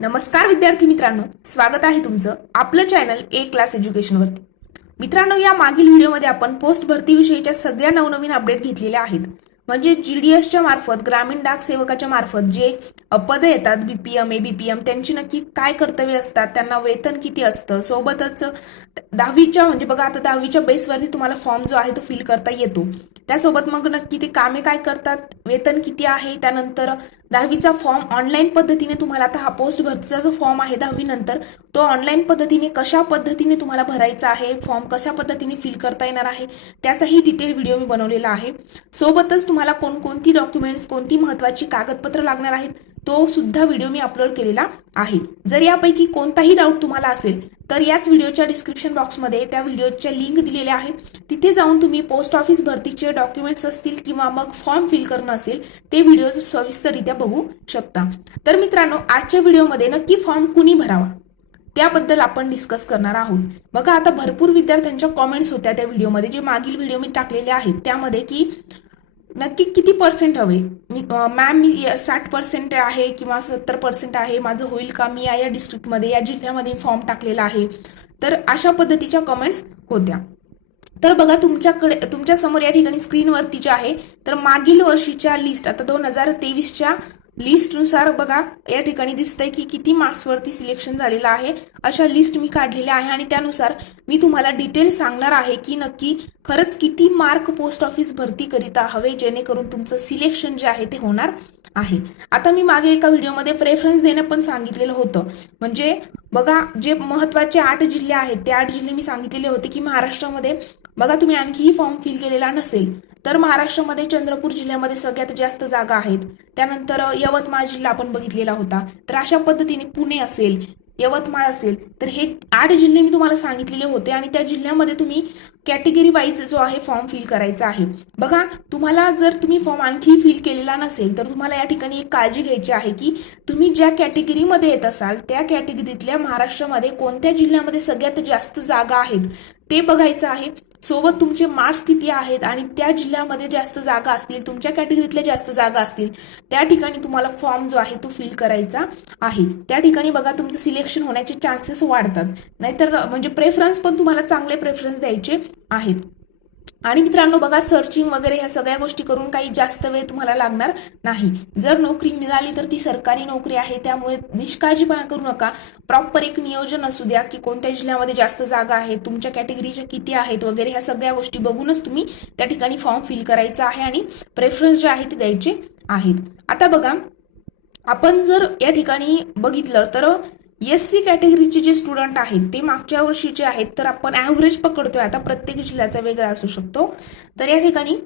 नमस्कार विद्यार्थी मित्रांनो, स्वागत आहे तुमचं आपलं चॅनल ए क्लास एज्युकेशन वरती। मित्रांनो, या मागील व्हिडिओमध्ये आपण पोस्ट भरती विषयीच्या सगळ्या नवनवीन अपडेट घेतलेल्या आहेत। म्हणजे जीडीएसच्या मार्फत, ग्रामीण डाक सेवकाच्या मार्फत जे पदे येतात, बीपीएम, एबीपीएम, त्यांची नक्की काय कर्तव्य असतात, त्यांना वेतन किती असतं, सोबतच 10वीच्या म्हणजे बघा आता 10वीच्या बेसवरती तुम्हाला फॉर्म जो आहे तो फिल करता येतो। त्यासोबत मग नक्की ते कामे काय करतात, वेतन किती आहे, त्यानंतर 10वीचा फॉर्म ऑनलाईन पद्धतीने तुम्हाला आता हा पोस्ट भरतीचा जो फॉर्म आहे 10वी नंतर तो ऑनलाईन पद्धतीने कशा पद्धतीने तुम्हाला भरायचा आहे, फॉर्म कशा पद्धतीने फिल करता येणार आहे, त्याचाही डिटेल व्हिडिओ मी बनवलेला आहे। सोबतच तुम्हाला कोणकोणती डॉक्युमेंट्स, कोणती महत्त्वाची कागदपत्र लागणार आहेत तो सुद्धा व्हिडिओ मी अपलोड केलेला आहे। जर यापैकी कोणताही डाऊट तुम्हाला असेल तर याच व्हिडिओच्या डिस्क्रिप्शन बॉक्समध्ये त्या व्हिडिओच्या लिंक दिलेल्या आहे, तिथे जाऊन तुम्ही पोस्ट ऑफिस भरतीचे डॉक्युमेंट्स असतील किंवा मग फॉर्म फिल करणं असेल ते व्हिडिओ सविस्तररित्या बघू शकता। तर मित्रांनो, आजच्या व्हिडिओमध्ये नक्की फॉर्म कुणी भरावा त्याबद्दल आपण डिस्कस करणार आहोत। बघा, आता भरपूर विद्यार्थ्यांच्या कॉमेंट्स होत्या त्या व्हिडिओमध्ये, जे मागील व्हिडिओ मी टाकलेले आहेत त्यामध्ये, की नक्की किती पर्सेंट हवे, मॅम मी 60% आहे किंवा 70% आहे, माझं होईल का, मी या डिस्ट्रिक्टमध्ये या जिल्ह्यामध्ये फॉर्म टाकलेला आहे। तर अशा पद्धतीच्या कमेंट्स होत्या। तर बघा, तुमच्या समोर या ठिकाणी स्क्रीनवरती जे आहे तर मागील वर्षीच्या लिस्ट, आता 2023च्या लिस्टनुसार बघा या ठिकाणी दिसतंय की किती मार्क्सवरती सिलेक्शन झालेलं आहे, अशा लिस्ट मी काढलेल्या आहे आणि त्यानुसार मी तुम्हाला डिटेल सांगणार आहे की नक्की खरंच किती मार्क पोस्ट ऑफिस भरती करिता हवे, जेणेकरून तुमचं सिलेक्शन जे आहे ते होणार आहे। आता मी मागे एका व्हिडिओमध्ये प्रेफरन्स देणं पण सांगितलेलं होतं। म्हणजे बघा, जे महत्वाचे 8 जिल्हे आहेत ते 8 जिल्हे मी सांगितलेले होते की महाराष्ट्रामध्ये बघा, तुम्ही आणखीही फॉर्म फिल केलेला नसेल तर महाराष्ट्रामध्ये चंद्रपूर जिल्ह्यामध्ये सगळ्यात जास्त जागा आहेत। त्यानंतर यवतमाळ जिल्हा आपण बघितलेला होता। तर अशा पद्धतीने पुणे असेल, यवतमाळ असेल, तर हे 8 जिल्हे मी तुम्हाला सांगितलेले होते आणि त्या जिल्ह्यामध्ये तुम्ही कॅटेगरी वाईज जो आहे फॉर्म फिल करायचा आहे। बघा, तुम्हाला जर तुम्ही फॉर्म आणखी फिल केलेला नसेल तर तुम्हाला या ठिकाणी एक काळजी घ्यायची आहे की तुम्ही ज्या कॅटेगरीमध्ये येत असाल त्या कॅटेगरीतल्या महाराष्ट्रामध्ये कोणत्या जिल्ह्यामध्ये सगळ्यात जास्त जागा आहेत ते बघायचं आहे। सोबत तुमचे मार्क्स किती आहेत आणि त्या जिल्ह्यामध्ये जास्त जागा असतील, तुमच्या कॅटेगरीतल्या जास्त जागा असतील, त्या ठिकाणी तुम्हाला फॉर्म जो आहे तो फिल करायचा आहे। त्या ठिकाणी बघा तुमचं सिलेक्शन होण्याचे चान्सेस वाढतात, नाहीतर म्हणजे प्रेफरन्स पण तुम्हाला चांगले प्रेफरन्स द्यायचे आहेत। आणि मित्रांनो बघा, सर्चिंग वगैरे ह्या सगळ्या गोष्टी करून काही जास्त वेळ तुम्हाला लागणार नाही। जर नोकरी मिळाली तर ती सरकारी नोकरी आहे, त्यामुळे निष्काळजीपणा करू नका। प्रॉपर एक नियोजन असू द्या की कोणत्या जिल्ह्यामध्ये जास्त जागा आहेत, तुमच्या कॅटेगरीच्या किती आहेत वगैरे, ह्या सगळ्या गोष्टी बघूनच तुम्ही त्या ठिकाणी फॉर्म फिल करायचा आहे आणि प्रेफरन्स जे आहे ते द्यायचे आहेत। आता बघा, आपण जर या ठिकाणी बघितलं तर एससी कॅटेगरीचे जे स्टुडंट आहेत ते मागच्या वर्षीचे आहेत, तर आपण ॲव्हरेज पकडतोय, आता प्रत्येक जिल्ह्याचा वेगळा असू शकतो। तर या ठिकाणी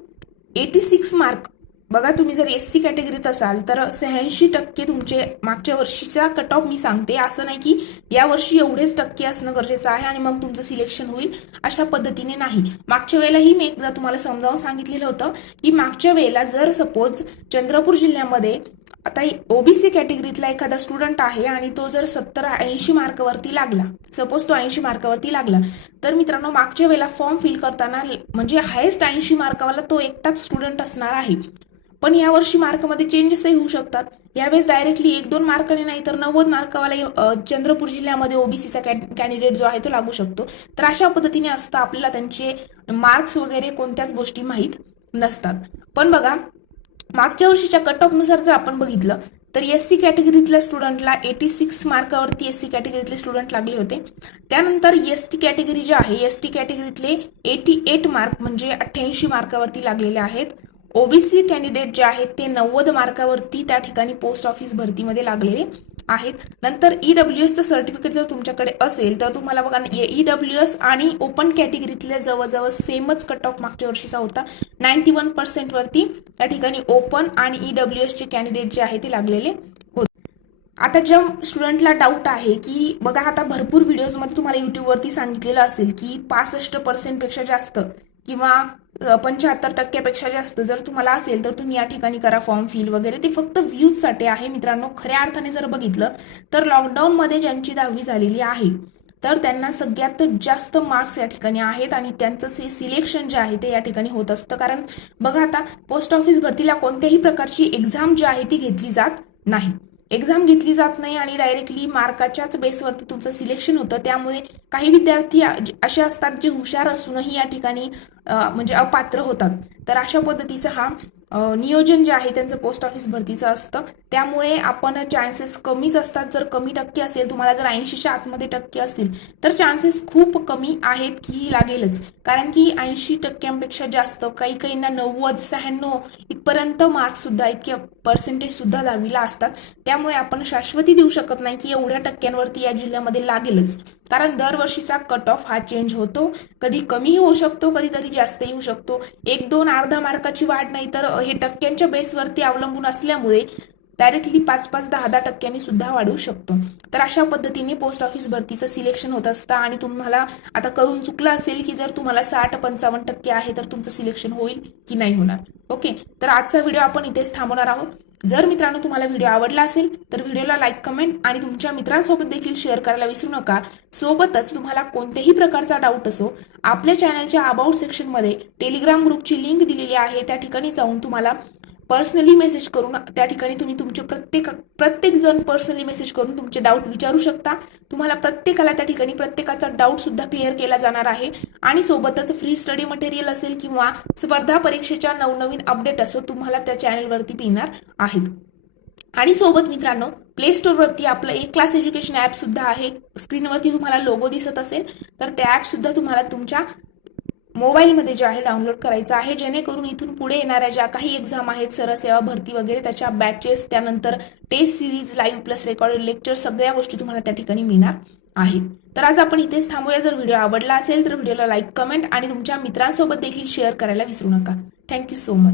86 मार्क, बघा तुम्ही जर एससी कॅटेगरीत असाल तर 86% तुमचे मागच्या वर्षीचा कट ऑफ मी सांगते, असं नाही की या वर्षी एवढेच टक्के असणं गरजेचं आहे आणि मग तुमचं सिलेक्शन होईल, अशा पद्धतीने नाही। मागच्या वेळेलाही मी एकदा तुम्हाला समजावून सांगितलेलं होतं की मागच्या वेळेला जर सपोज चंद्रपूर जिल्ह्यामध्ये आता ओबीसी कॅटेगरीतला एखादा स्टुडंट आहे आणि तो जर 70-80 मार्कावरती लागला, सपोज तो 80 मार्कावरती लागला, तर मित्रांनो मागच्या वेळेला फॉर्म फिल करताना म्हणजे हायेस्ट 80 मार्कावाला तो एकटाच स्टुडंट असणार आहे। पण यावर्षी मार्कमध्ये चेंजेसही होऊ शकतात, यावेळेस डायरेक्टली 1-2 मार्काने नाही तर 90 मार्कावाला चंद्रपूर जिल्ह्यामध्ये ओबीसीचा कॅन्डिडेट जो आहे तो लागू शकतो। तर अशा पद्धतीने असतं, आपल्याला त्यांचे मार्क्स वगैरे कोणत्याच गोष्टी माहीत नसतात। पण बघा, मागच्या वर्षीच्या कट ऑफ नुसार जर आपण बघितलं तर एससी कॅटेगरीतल्या स्टुडंटला 86 मार्कावरती एससी कॅटेगरीतले स्टुडंट लागले होते। त्यानंतर एसटी कॅटेगरी जे आहे, एसटी कॅटेगरीतले 88 मार्क म्हणजे 88 मार्कावरती लागलेले आहेत। ओबीसी कॅन्डिडेट जे आहेत ते 90 मार्कावरती त्या ठिकाणी पोस्ट ऑफिस भरतीमध्ये लागलेले आहेत। नंतर ईडब्ल्यूएसचं सर्टिफिकेट जर तुमच्याकडे असेल तर तुम्हाला बघा, ईडब्ल्यूएस आणि ओपन कॅटेगरीतल्या जवळजवळ सेमच कट ऑफ मागच्या वर्षीचा होता, 91% वरती त्या ठिकाणी ओपन आणि ईडब्ल्यूएसचे कॅन्डिडेट जे आहे ते लागलेले होते। आता ज्या स्टुडंटला डाऊट आहे की बघा, आता भरपूर व्हिडिओजमध्ये तुम्हाला युट्यूबवरती सांगितलेलं असेल की 65% पेक्षा जास्त किंवा 75% जास्त जर तुम्हाला असेल तर तुम्ही या ठिकाणी करा फॉर्म फिल वगैरे, ते फक्त व्ह्यूजसाठी आहे मित्रांनो। खऱ्या अर्थाने जर बघितलं तर लॉकडाऊनमध्ये ज्यांची 10वी झालेली आहे तर त्यांना सगळ्यात जास्त मार्क्स या ठिकाणी आहेत आणि त्यांचं सिलेक्शन जे आहे ते या ठिकाणी होत असतं। कारण बघा, आता पोस्ट ऑफिस भरतीला कोणत्याही प्रकारची एक्झाम जी आहे ती घेतली जात नाही, एक्झाम घेतली जात नाही आणि डायरेक्टली मार्काच्याच बेसवरती तुमचं सिलेक्शन होतं. त्यामुळे काही विद्यार्थी असे असतात जे हुशार असूनही या ठिकाणी म्हणजे अपात्र होतात. तर अशा पद्धतीचं हा नियोजन जे आहे त्यांचं पोस्ट ऑफिस भरतीचं असतं. त्यामुळे आपण चान्सेस कमीच असतात. जर कमी टक्के असेल, तुम्हाला जर 80च्या आतमध्ये टक्के असतील तर चान्सेस खूप कमी आहेत की लागेलच. कारण की 80% जास्त, काही काहींना 90-96 इथपर्यंत मार्क्स सुद्धा, इतके पर्सेंटेज सुद्धा 10वीला असतात. त्यामुळे आपण शाश्वती देऊ शकत नाही की एवढ्या टक्क्यांवरती या जिल्ह्यामध्ये लागेलच. कारण दरवर्षीचा कट ऑफ हा चेंज होतो. कधी कमी होऊ शकतो, कधीतरी जास्त येऊ शकतो. 1-2 अर्धा मार्काची वाढ नाही तर हे टक्क्यांच्या बेसवरती अवलंबून असल्यामुळे डायरेक्टली 5-5, 10-10 टक्क्यांनी सुद्धा वाढू शकतो. तर अशा पद्धतीने पोस्ट ऑफिस भरतीचं सिलेक्शन होत असतं. आणि तुम्हाला आता करून चुकलं असेल की जर तुम्हाला 60-55% आहे तर तुमचं सिलेक्शन होईल की नाही होणार. ओके, तर आजचा व्हिडिओ आपण इथेच थांबवणार आहोत. जर मित्रांनो तुम्हाला व्हिडिओ आवडला असेल तर व्हिडिओला लाईक, कमेंट आणि तुमच्या मित्रांसोबत देखील शेअर करायला विसरू नका. सोबतच तुम्हाला कोणत्याही प्रकारचा डाऊट असो, आपल्या चॅनलच्या अबाउट सेक्शनमध्ये टेलिग्राम ग्रुपची लिंक दिलेली आहे. त्या ठिकाणी जाऊन तुम्हाला पर्सनली मेसेज करून त्या ठिकाणी तुम्ही तुमचे प्रत्येक जण पर्सनली मेसेज करून तुमचे डाऊट विचारू शकता. तुम्हाला प्रत्येकाला त्या ठिकाणी प्रत्येकाचा डाऊट सुद्धा क्लिअर केला जाणार आहे. आणि सोबतच फ्री स्टडी मटेरियल असेल किंवा स्पर्धा परीक्षेच्या नवनवीन अपडेट असो, तुम्हाला त्या चॅनलवरती मिळणार आहेत. आणि सोबत मित्रांनो, प्ले स्टोअरवरती आपलं एक क्लास एज्युकेशन ॲप सुद्धा आहे. स्क्रीनवरती तुम्हाला लोगो दिसत असेल तर ते ॲप सुद्धा तुम्हाला तुमच्या मोबाईलमध्ये जे आहे डाउनलोड करायचं आहे. जेणेकरून इथून पुढे येणाऱ्या ज्या काही एक्झाम आहेत, सरसेवा भरती वगैरे, त्याच्या बॅचेस, त्यानंतर test series, live plus recorded lecture, सगळ्या गोष्टी तुम्हाला त्या ठिकाणी मिळणार आहेत. तर आज आपण इथेच थांबूया. जर व्हिडिओ आवडला असेल तर व्हिडिओला लाईक, कमेंट आणि तुमच्या मित्रांसोबत देखील शेअर करायला विसरू नका. Thank you so much.